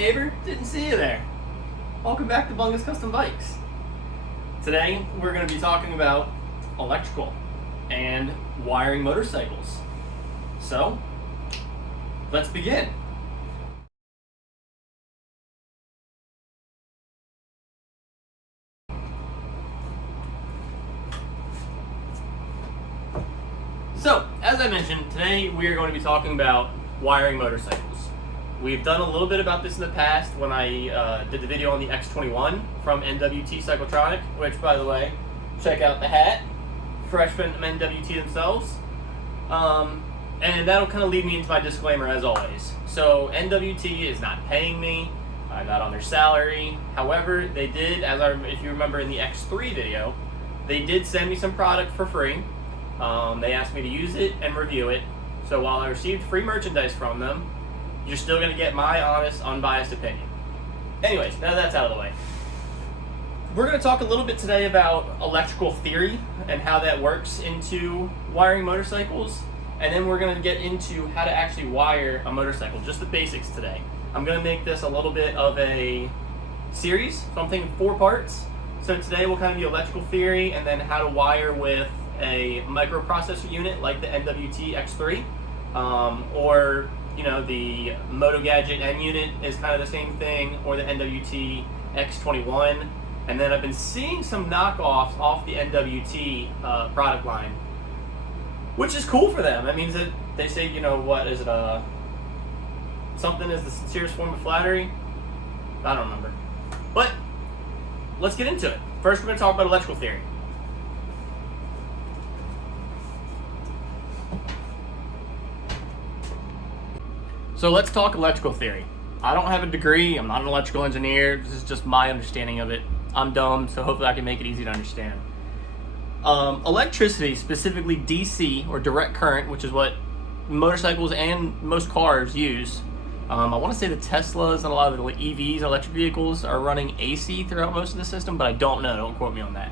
neighbor, didn't see you there. Welcome back to Bungus Custom Bikes. Today we're going to be talking about electrical and wiring motorcycles. So, let's begin. So, as I mentioned, today we are going to be talking about wiring motorcycles. We've done a little bit about this in the past when I did the video on the X21 from NWT Cycletronic, which, by the way, check out the hat, fresh from NWT themselves. And that'll kind of lead me into my disclaimer as always. So NWT is not paying me, I'm not on their salary. However, they did, if you remember in the X3 video, they did send me some product for free. They asked me to use it and review it. So while I received free merchandise from them, you're still going to get my honest, unbiased opinion. Anyways, now that's out of the way. We're going to talk a little bit today about electrical theory and how that works into wiring motorcycles. And then we're going to get into how to actually wire a motorcycle, just the basics today. I'm going to make this a little bit of a series, so I'm thinking 4 parts. So today will kind of be electrical theory and then how to wire with a microprocessor unit like the NWT X3, or the Moto Gadget M unit is kind of the same thing, or the NWT X21. And then I've been seeing some knockoffs off the NWT product line, which is cool for them. That means that they say, something is the sincerest form of flattery. I don't remember. But let's get into it. First, we're going to talk about electrical theory. So let's talk electrical theory. I don't have a degree, I'm not an electrical engineer, this is just my understanding of it. I'm dumb, so hopefully I can make it easy to understand. Electricity, specifically DC or direct current, which is what motorcycles and most cars use. I want to say the Teslas and a lot of the EVs, electric vehicles, are running AC throughout most of the system, but I don't know, don't quote me on that.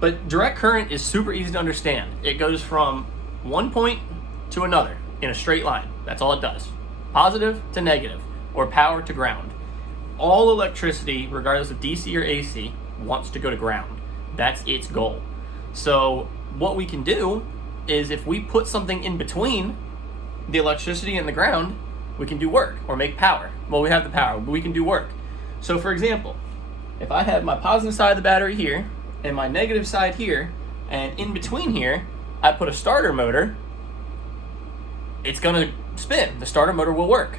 But direct current is super easy to understand. It goes from one point to another in a straight line. That's all it does. Positive to negative, or power to ground. All electricity, regardless of DC or AC, wants to go to ground. That's its goal. So what we can do is if we put something in between the electricity and the ground, we can do work or make power. Well, we have the power, but we can do work. So for example, if I have my positive side of the battery here and my negative side here, and in between here, I put a starter motor, it's gonna spin. The starter motor will work.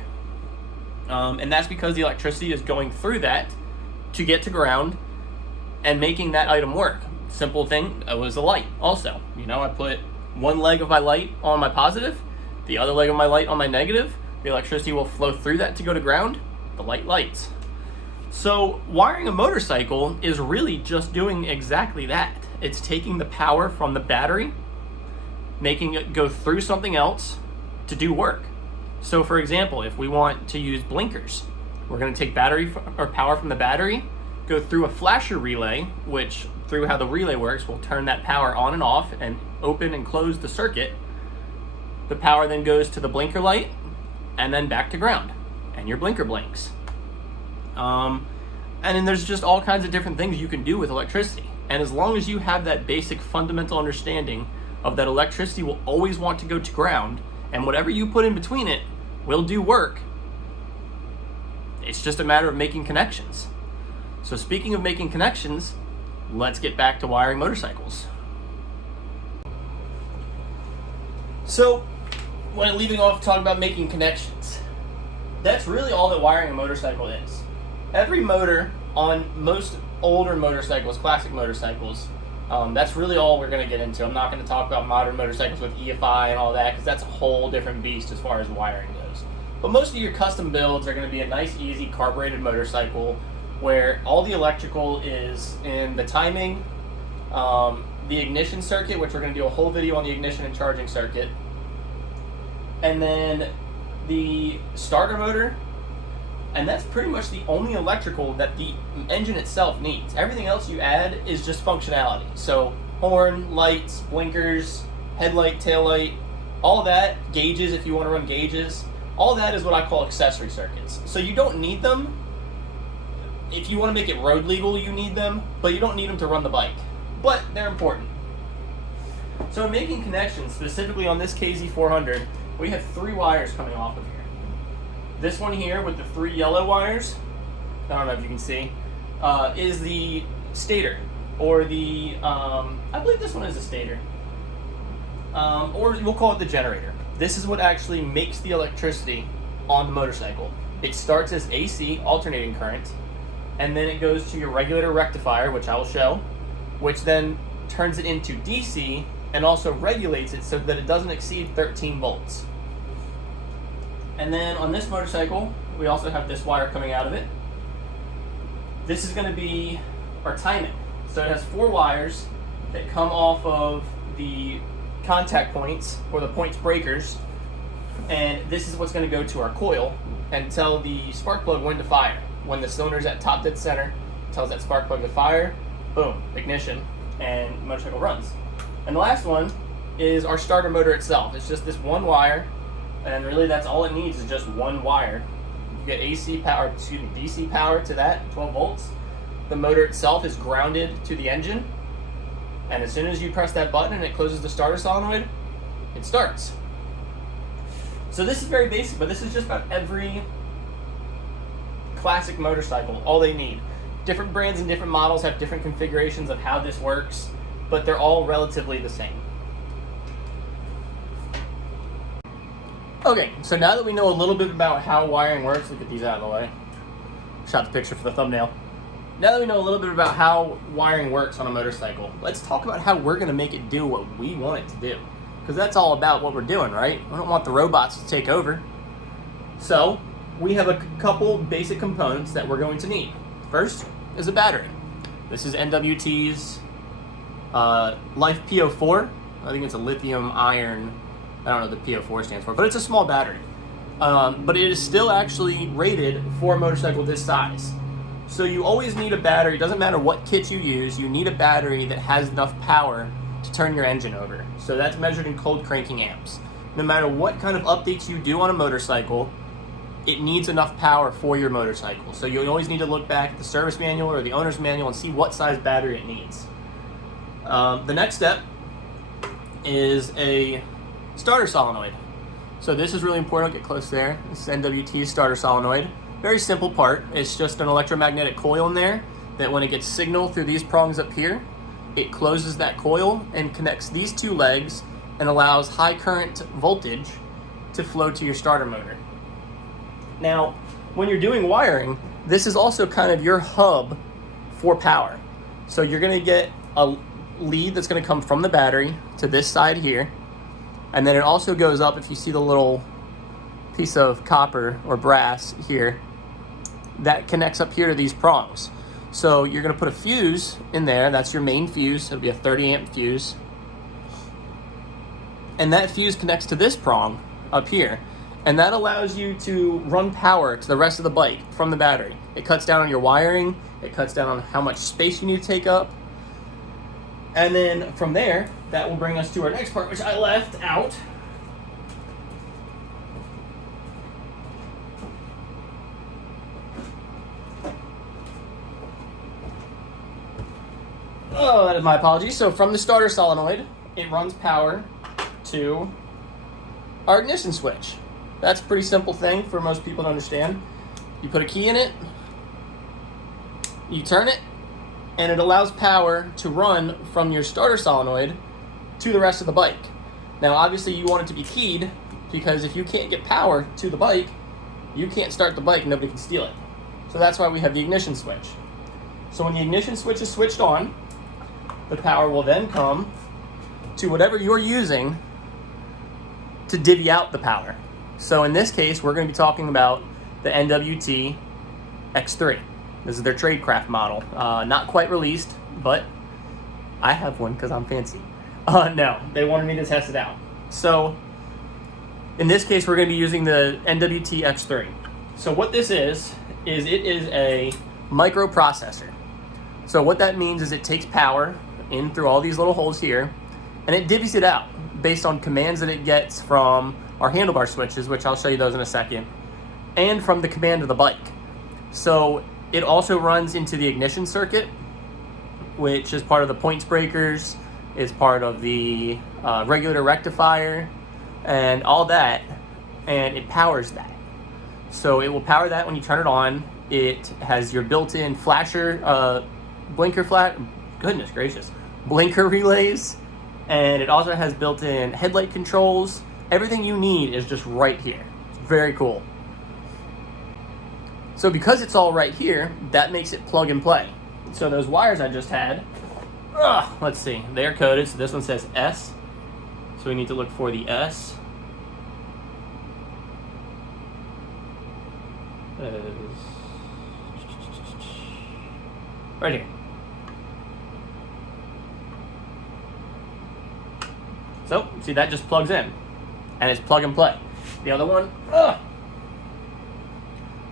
And that's because the electricity is going through that to get to ground and making that item work. Simple thing was the light also. I put one leg of my light on my positive, the other leg of my light on my negative. The electricity will flow through that to go to ground. The light lights. So wiring a motorcycle is really just doing exactly that. It's taking the power from the battery, making it go through something else to do work. So for example, if we want to use blinkers, we're going to take battery or power from the battery, go through a flasher relay, which through how the relay works will turn that power on and off and open and close the circuit. The power then goes to the blinker light and then back to ground, and your blinker blinks. And then there's just all kinds of different things you can do with electricity. And as long as you have that basic fundamental understanding of that electricity will always want to go to ground, and whatever you put in between it will do work. It's just a matter of making connections. So speaking of making connections, let's get back to wiring motorcycles. So when leaving off talking about making connections, that's really all that wiring a motorcycle is. Every motor on most older motorcycles, classic motorcycles, that's really all we're going to get into. I'm not going to talk about modern motorcycles with EFI and all that, because that's a whole different beast as far as wiring goes. But most of your custom builds are going to be a nice, easy, carbureted motorcycle where all the electrical is in the timing, the ignition circuit, which we're going to do a whole video on the ignition and charging circuit, and then the starter motor. And that's pretty much the only electrical that the engine itself needs. Everything else you add is just functionality. So horn, lights, blinkers, headlight, taillight, all that, gauges if you want to run gauges, All that is what I call accessory circuits. So you don't need them. If you want to make it road legal, you need them, but you don't need them to run the bike. But they're important. So in making connections, specifically on this KZ400, we have 3 wires coming off of here. This one here with the 3 yellow wires, I don't know if you can see, is the stator, or the, I believe this one is a stator, or we'll call it the generator. This is what actually makes the electricity on the motorcycle. It starts as AC, alternating current, and then it goes to your regulator rectifier, which I will show, which then turns it into DC and also regulates it so that it doesn't exceed 13 volts. And then on this motorcycle, we also have this wire coming out of it. This is going to be our timing. So it has 4 wires that come off of the contact points, or the points breakers, and this is what's going to go to our coil and tell the spark plug when to fire. When the cylinder's at top dead center, it tells that spark plug to fire, boom, ignition, and the motorcycle runs. And the last one is our starter motor itself. It's just this 1 wire, and really that's all it needs, is just 1 wire. You get AC power, DC power to that, 12 volts. The motor itself is grounded to the engine, and as soon as you press that button and it closes the starter solenoid, it starts. So this is very basic, but this is just about every classic motorcycle, all they need. Different brands and different models have different configurations of how this works, but they're all relatively the same. Okay, so now that we know a little bit about how wiring works, look at these out of the way. Shot the picture for the thumbnail. Now that we know a little bit about how wiring works on a motorcycle, let's talk about how we're going to make it do what we want it to do. Because that's all about what we're doing, right? We don't want the robots to take over. So, we have a couple basic components that we're going to need. First is a battery. This is NWT's Life PO4. I think it's a lithium iron, I don't know what the PO4 stands for, but it's a small battery. But it is still actually rated for a motorcycle this size. So you always need a battery. It doesn't matter what kit you use, you need a battery that has enough power to turn your engine over. So that's measured in cold cranking amps. No matter what kind of updates you do on a motorcycle, it needs enough power for your motorcycle. So you always need to look back at the service manual or the owner's manual and see what size battery it needs. The next step is a starter solenoid. So this is really important. I'll get close there. This is NWT's starter solenoid. Very simple part. It's just an electromagnetic coil in there that when it gets signal through these prongs up here, it closes that coil and connects these 2 legs and allows high current voltage to flow to your starter motor. Now, when you're doing wiring, this is also kind of your hub for power. So you're going to get a lead that's going to come from the battery to this side here, and then it also goes up, if you see the little piece of copper or brass here, that connects up here to these prongs. So you're going to put a fuse in there. That's your main fuse. It'll be a 30 amp fuse. And that fuse connects to this prong up here. And that allows you to run power to the rest of the bike from the battery. It cuts down on your wiring. It cuts down on how much space you need to take up. And then from there, that will bring us to our next part, which I left out. Oh, that is my apologies. So from the starter solenoid, it runs power to our ignition switch. That's a pretty simple thing for most people to understand. You put a key in it, you turn it, and it allows power to run from your starter solenoid to the rest of the bike. Now, obviously, you want it to be keyed, because if you can't get power to the bike, you can't start the bike, nobody can steal it. So that's why we have the ignition switch. So when the ignition switch is switched on, the power will then come to whatever you're using to divvy out the power. So in this case, we're going to be talking about the NWT X3. This is their tradecraft model. Not quite released, but I have one because I'm fancy. No, they wanted me to test it out. So in this case, we're going to be using the NWT X3. So what this is it is a microprocessor. So what that means is it takes power in through all these little holes here, and it divvies it out based on commands that it gets from are handlebar switches, which I'll show you those in a second, and from the command of the bike. So it also runs into the ignition circuit, which is part of the points breakers, is part of the regulator rectifier, and all that, and it powers that. So it will power that when you turn it on. It has your built-in flasher, blinker relays, and it also has built-in headlight controls. Everything you need is just right here. It's very cool. So because it's all right here, that makes it plug and play. So those wires I just had, let's see, they're coded. So this one says S. So we need to look for the S. Right here. So, see, that just plugs in. And it's plug and play. The other one,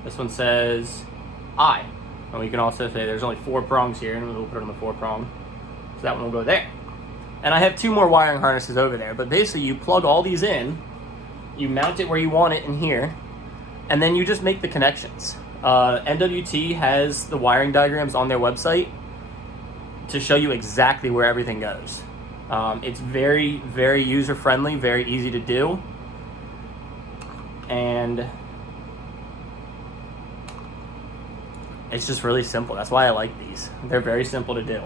this one says I. And we can also say there's only 4 prongs here, and we'll put it on the 4 prong. So that one will go there. And I have 2 more wiring harnesses over there, but basically you plug all these in, you mount it where you want it in here, and then you just make the connections. NWT has the wiring diagrams on their website to show you exactly where everything goes. It's very, very user-friendly, very easy to do. And it's just really simple. That's why I like these. They're very simple to do.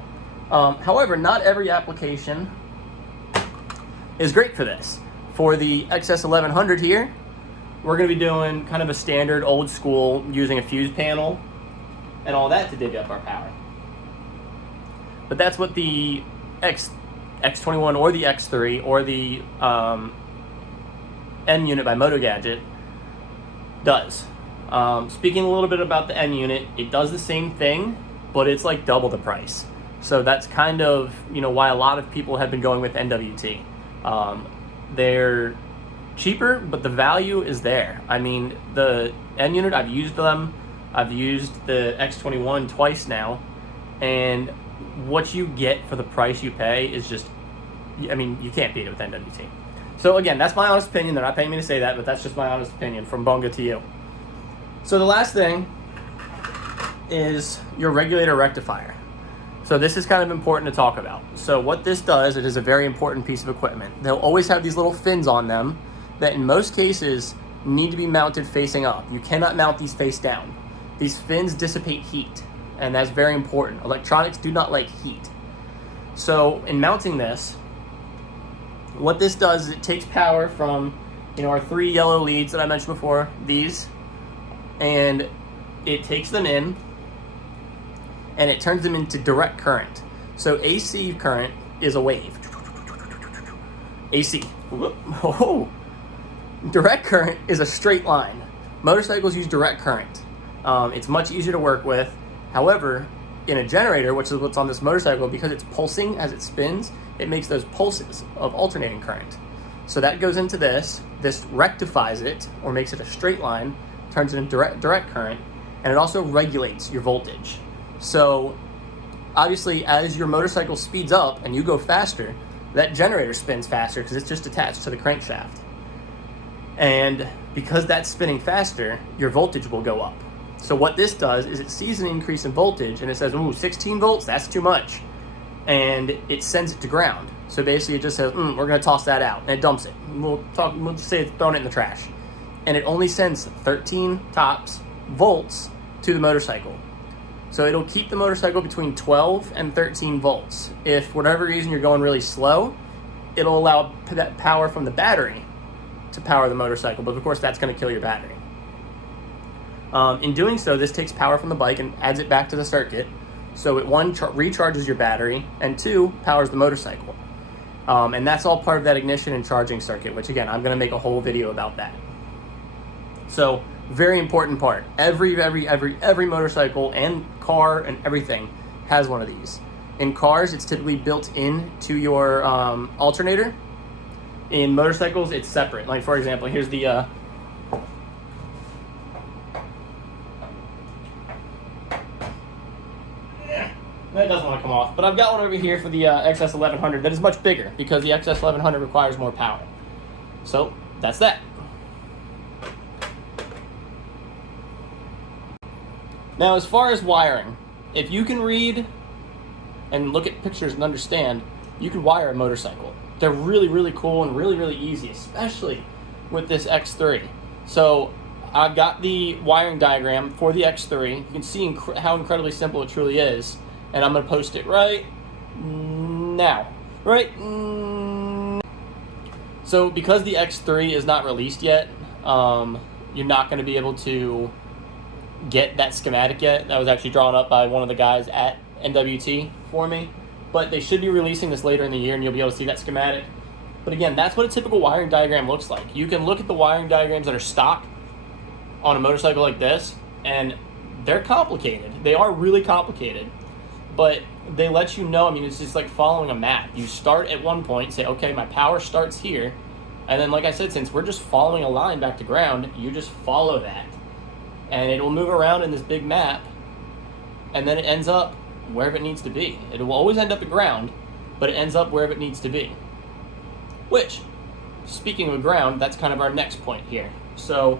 However, not every application is great for this. For the XS1100 here, we're going to be doing kind of a standard old school, using a fuse panel and all that to dig up our power. But that's what the X21 or the X3 or the N unit by MotoGadget does. Speaking a little bit about the N unit, it does the same thing, but it's like double the price. So that's kind of, why a lot of people have been going with NWT. They're cheaper, but the value is there. I mean, the N unit, I've used them. I've used the X21 twice now, and what you get for the price you pay is just, you can't beat it with NWT. So again, that's my honest opinion. They're not paying me to say that, but that's just my honest opinion from Bunga to you. So the last thing is your regulator rectifier. So this is kind of important to talk about. So what this does, it is a very important piece of equipment. They'll always have these little fins on them that in most cases need to be mounted facing up. You cannot mount these face down. These fins dissipate heat, and that's very important. Electronics do not like heat. So in mounting this, what this does is it takes power from our 3 yellow leads that I mentioned before, these, and it takes them in and it turns them into direct current. So AC current is a wave. AC. Oh. Direct current is a straight line. Motorcycles use direct current. It's much easier to work with. However, in a generator, which is what's on this motorcycle, because it's pulsing as it spins, it makes those pulses of alternating current. So that goes into this rectifies it, or makes it a straight line, turns it into direct current, and it also regulates your voltage. So obviously, as your motorcycle speeds up and you go faster, that generator spins faster because it's just attached to the crankshaft. And because that's spinning faster, your voltage will go up. So what this does is it sees an increase in voltage and it says, ooh, 16 volts, that's too much. And it sends it to ground. So basically it just says, we're going to toss that out. And it dumps it. We'll just say it's throwing it in the trash. And it only sends 13 tops volts to the motorcycle. So it'll keep the motorcycle between 12 and 13 volts. If for whatever reason you're going really slow, it'll allow that power from the battery to power the motorcycle. But of course that's going to kill your battery. In doing so, this takes power from the bike and adds it back to the circuit. So it recharges your battery, and 2, powers the motorcycle. And that's all part of that ignition and charging circuit, which again, I'm going to make a whole video about that. So very important part. Every motorcycle and car and everything has one of these. In cars, it's typically built into your alternator. In motorcycles, it's separate. Like for example, here's the that doesn't want to come off, but I've got one over here for the XS1100 that is much bigger because the XS1100 requires more power. So that's that. Now, as far as wiring, if you can read and look at pictures and understand, you can wire a motorcycle. They're really, really cool and really, really easy, especially with this X3. So I've got the wiring diagram for the X3. You can see how incredibly simple it truly is. And I'm going to post it right now. So because the X3 is not released yet, you're not going to be able to get that schematic yet. That was actually drawn up by one of the guys at NWT for me. But they should be releasing this later in the year, and you'll be able to see that schematic. But again, that's what a typical wiring diagram looks like. You can look at the wiring diagrams that are stock on a motorcycle like this, and they're complicated. They are really complicated, but they let you know. I mean, it's just like following a map. You start at one point, say, okay, my power starts here, and then, like I said, since we're just following a line back to ground, you just follow that, and it will move around in this big map, and then it ends up wherever it needs to be. It will always end up at ground, but it ends up wherever it needs to be. Which, speaking of ground, that's kind of our next point here. So,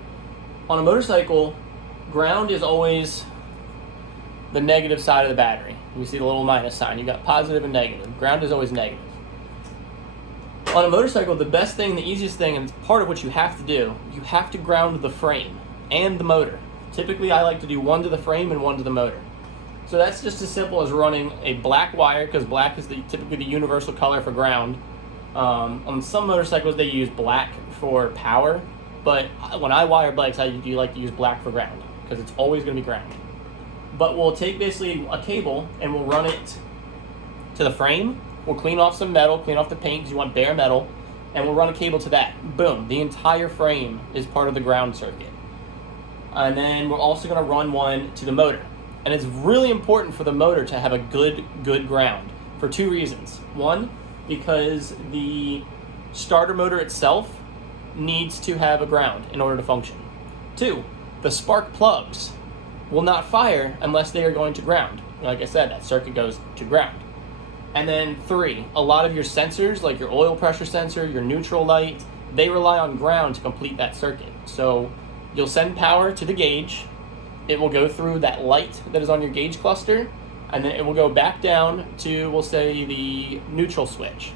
on a motorcycle, ground is always the negative side of the battery. You see the little minus sign. You got positive and negative. Ground is always negative. On a motorcycle, the best thing, the easiest thing, and part of what you have to do, you have to ground the frame and the motor. Typically, I like to do one to the frame and one to the motor. So that's just as simple as running a black wire, because black is typically the universal color for ground. On some motorcycles, they use black for power, but when I wire bikes, I do like to use black for ground, because it's always going to be ground. But we'll take basically a cable, and we'll run it to the frame. We'll clean off some metal, clean off the paint, because you want bare metal, and we'll run a cable to that. Boom, the entire frame is part of the ground circuit. And then we're also going to run one to the motor. And it's really important for the motor to have a good ground for two reasons. One, because the starter motor itself needs to have a ground in order to function. Two, the spark plugs will not fire unless they are going to ground. Like I said, that circuit goes to ground. And then three, a lot of your sensors, like your oil pressure sensor, your neutral light, they rely on ground to complete that circuit. So you'll send power to the gauge. It will go through that light that is on your gauge cluster, and then it will go back down to, we'll say, the neutral switch.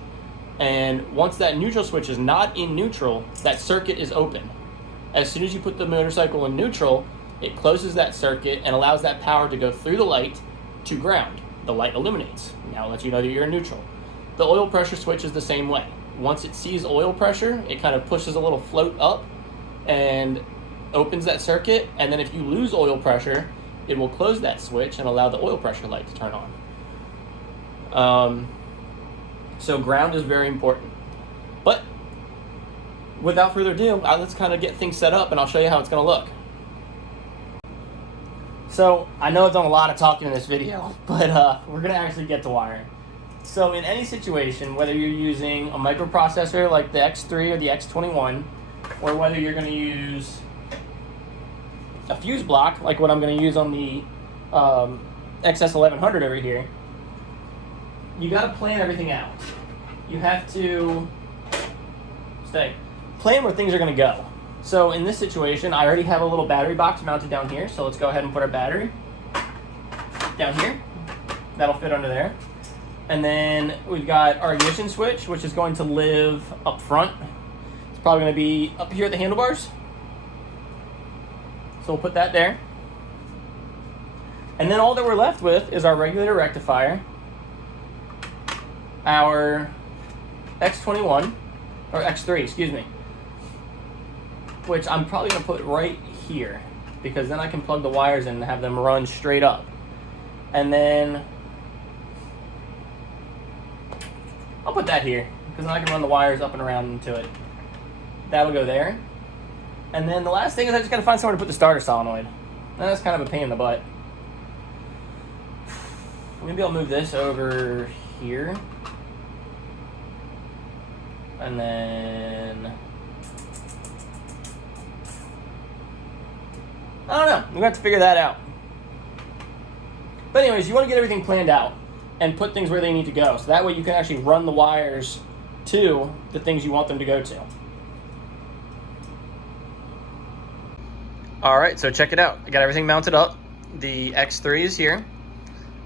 And once that neutral switch is not in neutral, that circuit is open. As soon as you put the motorcycle in neutral, it closes that circuit and allows that power to go through the light to ground. The light illuminates. Now it lets you know that you're in neutral. The oil pressure switch is the same way. Once it sees oil pressure, it kind of pushes a little float up and opens that circuit, and then if you lose oil pressure, it will close that switch and allow the oil pressure light to turn on. So ground is very important. But without further ado, let's kind of get things set up, and I'll show you how it's going to look. So I know I've done a lot of talking in this video, but we're going to actually get to wiring. So in any situation, whether you're using a microprocessor like the X3 or the X21, or whether you're going to use a fuse block, like what I'm going to use on the XS1100 over here, you got to plan everything out. You have to plan where things are going to go. So in this situation, I already have a little battery box mounted down here, so let's go ahead and put our battery down here. That'll fit under there. And then we've got our ignition switch, which is going to live up front. It's probably going to be up here at the handlebars. So we'll put that there. And then all that we're left with is our regulator rectifier, our X21, or X3, excuse me, which I'm probably going to put right here, because then I can plug the wires in and have them run straight up. And then I'll put that here, because then I can run the wires up and around into it. That'll go there. And then the last thing is I just got to find somewhere to put the starter solenoid. And that's kind of a pain in the butt. Maybe I'll move this over here. And then I don't know. We're going to have to figure that out. But anyways, you want to get everything planned out and put things where they need to go. So that way you can actually run the wires to the things you want them to go to. All right, so check it out. I got everything mounted up. the X3s here.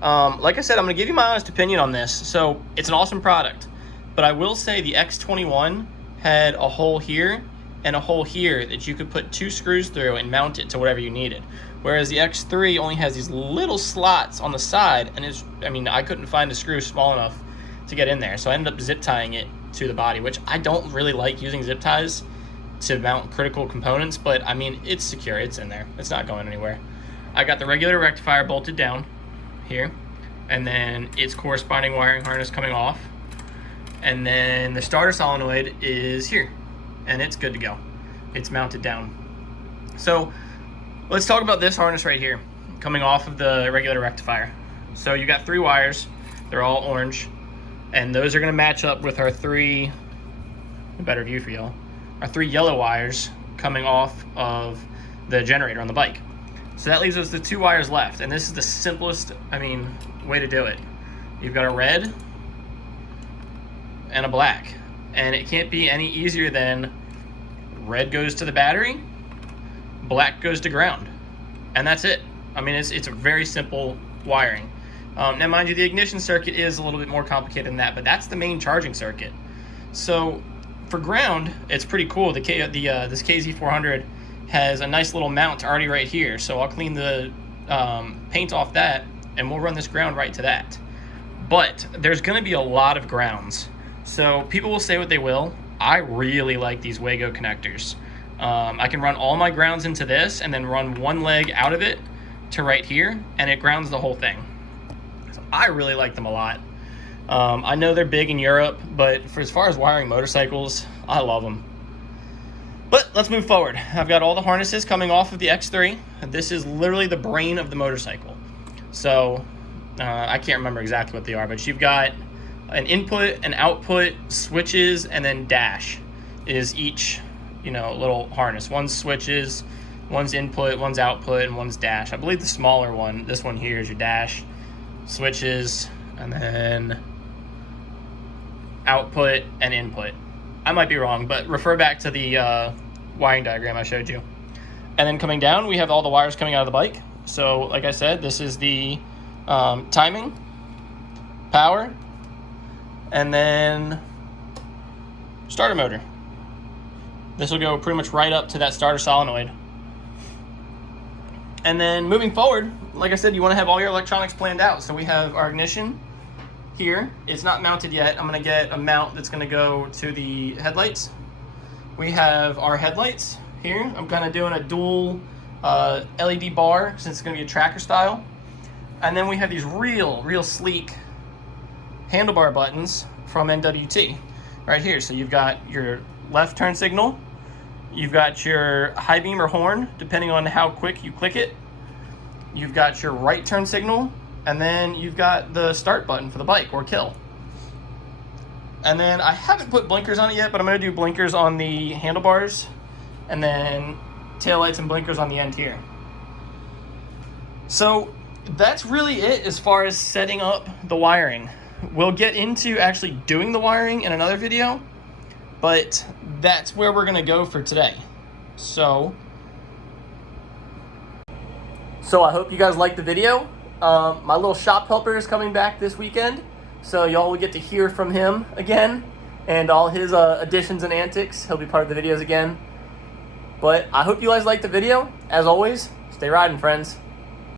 Like I said, I'm going to give you my honest opinion on this. So it's an awesome product, but I will say the X21 had a hole here and a hole here that you could put 2 screws through and mount it to whatever you needed. Whereas the X3 only has these little slots on the side, and I couldn't find a screw small enough to get in there. So I ended up zip tying it to the body, which I don't really like using zip ties to mount critical components, but I mean, it's secure, it's in there. It's not going anywhere. I got the regulator rectifier bolted down here, and then its corresponding wiring harness coming off. And then the starter solenoid is here, and it's good to go. It's mounted down. So let's talk about this harness right here, coming off of the regulator rectifier. So you got 3 wires, they're all orange, and those are gonna match up with our 3, a better view for y'all, our 3 yellow wires coming off of the generator on the bike. So that leaves us the 2 wires left, and this is the simplest, way to do it. You've got a red and a black, and it can't be any easier than red goes to the battery, black goes to ground, and that's it. It's a very simple wiring. Now mind you, the ignition circuit is a little bit more complicated than that, but that's the main charging circuit. So for ground, it's pretty cool. This KZ400 has a nice little mount already right here, so I'll clean the paint off that and we'll run this ground right to that. But there's going to be a lot of grounds, so people will say what they will. I really like these Wago connectors. I can run all my grounds into this and then run one leg out of it to right here, and it grounds the whole thing. So I really like them a lot. I know they're big in Europe, but as far as wiring motorcycles, I love them. But let's move forward. I've got all the harnesses coming off of the X3. This is literally the brain of the motorcycle. So I can't remember exactly what they are, but you've got an input, an output, switches, and then dash is each, little harness. One's switches, one's input, one's output, and one's dash. I believe the smaller one, this one here, is your dash, switches, and then output and input. I might be wrong, but refer back to the wiring diagram I showed you. And then coming down, we have all the wires coming out of the bike. So like I said, this is the timing, power, and then starter motor. This will go pretty much right up to that starter solenoid. And then moving forward, like I said, you want to have all your electronics planned out. So we have our ignition here. It's not mounted yet. I'm going to get a mount that's going to go to the headlights. We have our headlights here. I'm kind of doing a dual LED bar since it's going to be a tracker style. And then we have these real sleek handlebar buttons from NWT right here. So you've got your left turn signal, you've got your high beam or horn depending on how quick you click it, you've got your right turn signal, and then you've got the start button for the bike or kill. And then I haven't put blinkers on it yet, but I'm going to do blinkers on the handlebars and then taillights and blinkers on the end here. So that's really it as far as setting up the wiring. We'll get into actually doing the wiring in another video, but that's where we're going to go for today. So I hope you guys liked the video. My little shop helper is coming back this weekend, so y'all will get to hear from him again and all his additions and antics. He'll be part of the videos again. But I hope you guys liked the video. As always, stay riding, friends.